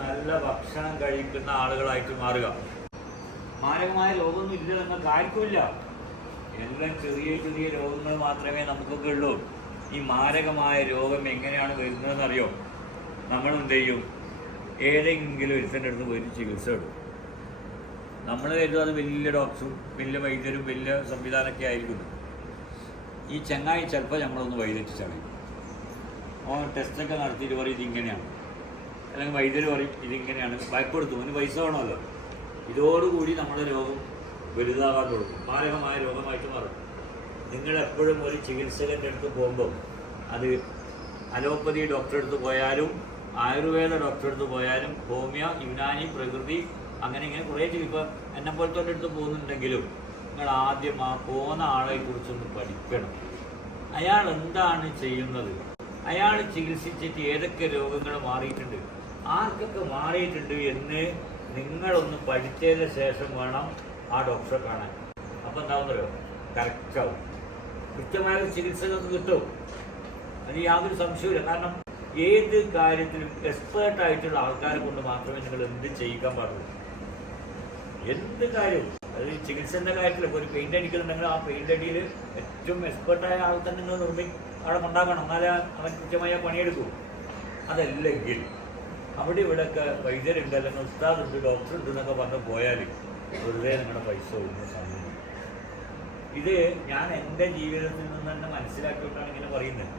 നല്ല ഭക്ഷണം കഴിക്കുന്ന ആളുകളായിട്ട് മാറുക. മാരകമായ രോഗമൊന്നും ഇല്ല നിങ്ങൾക്ക് ആർക്കുമില്ല എല്ലാം ചെറിയ ചെറിയ രോഗങ്ങൾ മാത്രമേ നമുക്കൊക്കെ ഉള്ളൂ. ഈ മാരകമായ രോഗം എങ്ങനെയാണ് വരുന്നതെന്ന് അറിയോ നമ്മൾ എന്ത് ചെയ്യും ഏതെങ്കിലും ഒരുത്തന്റെ അടുത്ത് പോയി ചികിത്സ എടുക്കും. നമ്മൾ കരുതും അത് വലിയ ഡോക്ടറും വലിയ വൈദ്യരും വലിയ സംവിധാനമൊക്കെ ആയിരിക്കും. ഈ ചങ്ങായി ചിലപ്പോൾ നമ്മളൊന്ന് വൈദ്യറ്റിച്ചറിയും ഓ ടെസ്റ്റൊക്കെ നടത്തിയിട്ട് പറയും ഇതിങ്ങനെയാണ് അല്ലെങ്കിൽ വൈദ്യർ പറയും ഇതിങ്ങനെയാണ്. ഭയപ്പെടുത്തും. അതിന് പൈസ വേണമല്ലോ. ഇതോടുകൂടി നമ്മുടെ രോഗം വലുതാകാൻ തുടങ്ങും. മാരകമായ രോഗമായിട്ട് മാറും. നിങ്ങൾ എപ്പോഴും ഒരു ചികിത്സകന്റെ അടുത്ത് പോകുമ്പോൾ അത് അലോപ്പതി ഡോക്ടറെ അടുത്ത് പോയാലും ആയുർവേദ ഡോക്ടറെ അടുത്ത് പോയാലും ഹോമിയോ യുനാനി പ്രകൃതി അങ്ങനെ ഇങ്ങനെ കുറേ ചികിത്സ എന്നെ പോലത്തെ അടുത്ത് പോകുന്നുണ്ടെങ്കിലും നിങ്ങൾ ആദ്യം ആ പോകുന്ന ആളെ കുറിച്ചൊന്ന് പഠിക്കണം. അയാൾ എന്താണ് ചെയ്യുന്നത്? അയാൾ ചികിത്സിച്ചിട്ട് ഏതൊക്കെ രോഗങ്ങൾ മാറിയിട്ടുണ്ട്? ആർക്കൊക്കെ മാറിയിട്ടുണ്ട് എന്ന് നിങ്ങളൊന്ന് പഠിച്ചതിന് ശേഷം വേണം ആ ഡോക്ടറെ കാണാൻ. അപ്പം എന്താവുന്നല്ലോ കറക്റ്റാവും കൃത്യമായ ചികിത്സകൾക്ക് കിട്ടും. അതിന് യാതൊരു സംശയമില്ല കാരണം ഏത് കാര്യത്തിലും എക്സ്പേർട്ട് ആയിട്ടുള്ള ആൾക്കാരെ കൊണ്ട് മാത്രമേ നിങ്ങൾ എന്ത് ചെയ്യിക്കാൻ പാടുള്ളൂ. എന്ത് കാര്യവും. അത് ചികിത്സേന്റെ കാര്യത്തിലൊക്കെ ഒരു പെയിന്റ് അടിക്കുന്നുണ്ടെങ്കിൽ ആ പെയിന്റ് അടിയിൽ ഏറ്റവും എക്സ്പേർട്ടായ ആൾ തന്നെ നിങ്ങൾ നിർമ്മി അവിടെ കൊണ്ടാക്കണം. എന്നാലേ അവൻ കൃത്യമായ പണിയെടുക്കൂ. അതല്ലെങ്കിൽ അവിടെ ഇവിടെയൊക്കെ വൈദ്യരുണ്ട് അല്ലെങ്കിൽ ഉസ്താദുണ്ട് ഡോക്ടർ ഉണ്ട് എന്നൊക്കെ പറഞ്ഞ് പോയാൽ വെറുതെ നിങ്ങളുടെ പൈസ ഒന്നും സമയം ഇത് ഞാൻ എന്റെ ജീവിതത്തിൽ നിന്ന് തന്നെ മനസ്സിലാക്കിയിട്ടാണ് ഇങ്ങനെ പറയുന്നത്.